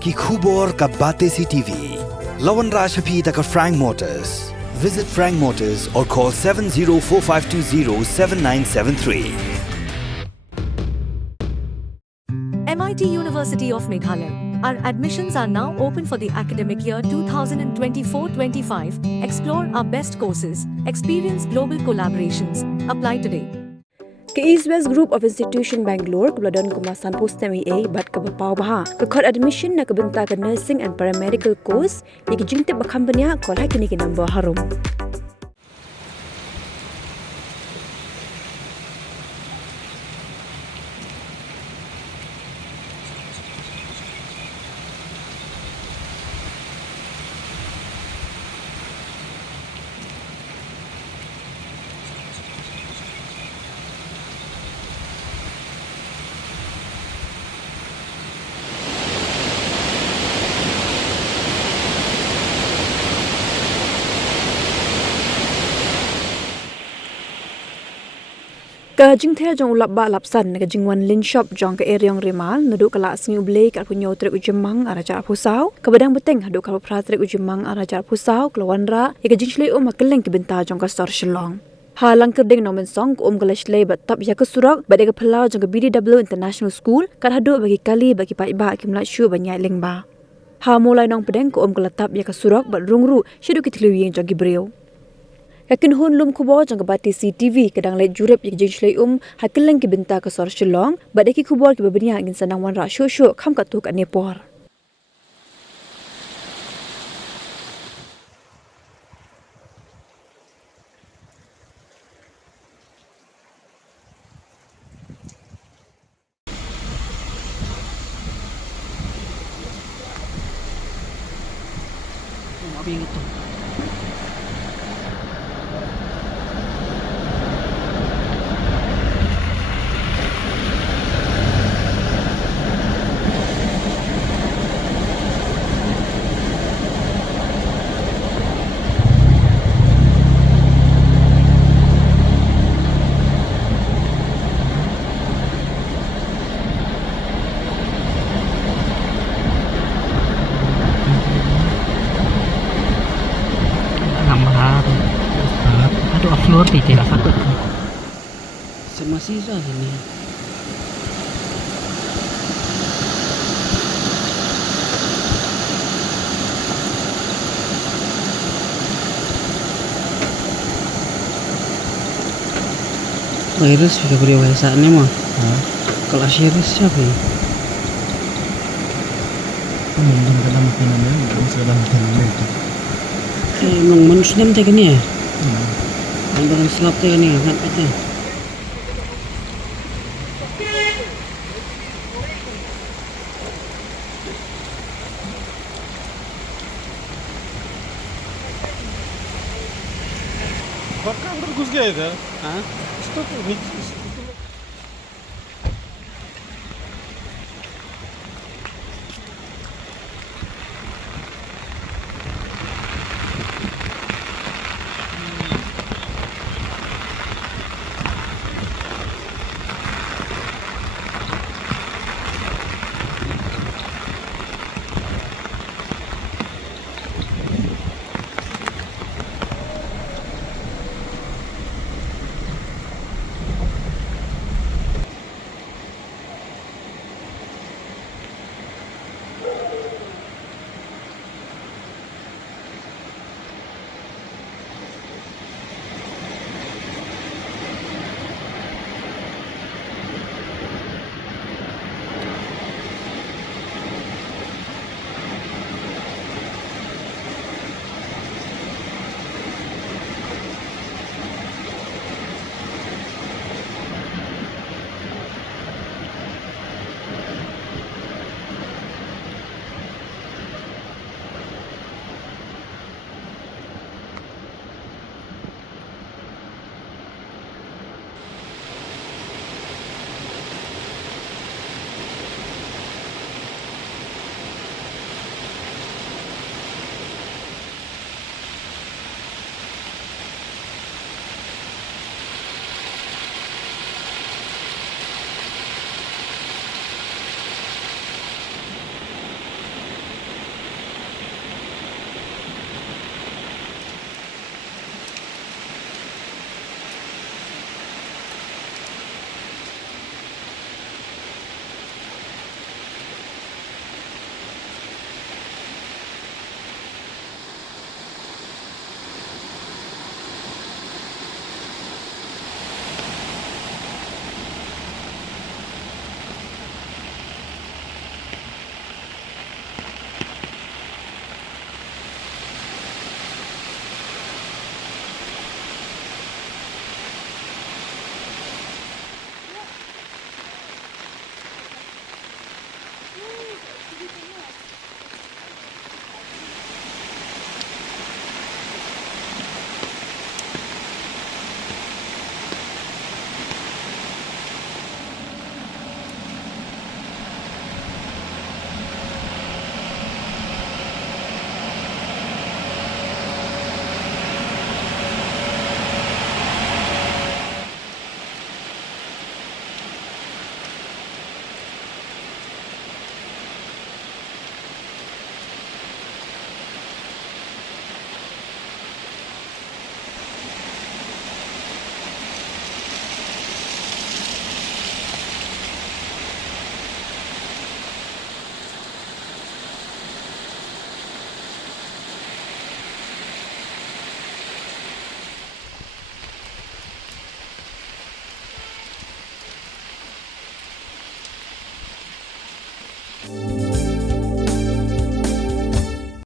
ki khubor ka bate CTV. Lawan Rashaphi taka Frank Motors. Visit Frank Motors or call 7045207973. MIT University of Meghalaya. Our admissions are now open for the academic year 2024-25. Explore our best courses, experience global collaborations. Apply today. Ke East West Group of Institution Bangalore kebeladon kemasan postem EA bat ke bapau baha ke kod admission na kebenta ke nursing and paramedical course yang jingtip bakambanya kol hakini ke number harum. Ke jingthea jong ulap ba lapsan ke jingwan lin shop jong ke eryong rimal nadu kala singi ublei kat punyo trek ujemang araja pusau ke badang beteng hadu kal pratrek ujemang araja pusau kelwanra ke jinglei makeleng ke benta jong ka stor shillong halang kerdeng nomen song ke galashlei batap ya ke surak bade ke pelau jong ke BDW International School kat hadu bagi kali bagi pai ba ke mlachu banyak lengba ha mulai nong pedeng ke galatap ya ke surak bat rungru syedu ke tliwi jong gibreu Yakin hun lum kubo jang kebati CTV kadang lek jurep yang jeng shlei hakeleng ki benta ke sor Shillong badaki kubor ki babenia ngin sanang wan ra shu kham ka tu ka Nepal Apa yang itu? Aduh, upload tidak satu. Masih soal ini. Virus juga beri wahisannya mah. Kalau virus siapa ya? Mungkin karena makanannya sudah makanannya itu. Emang manusia macam ni ya? Yang barang selap tu ni kan aja. Bakal अंदर घुस गया इधर हाँ? इसको तो नीचे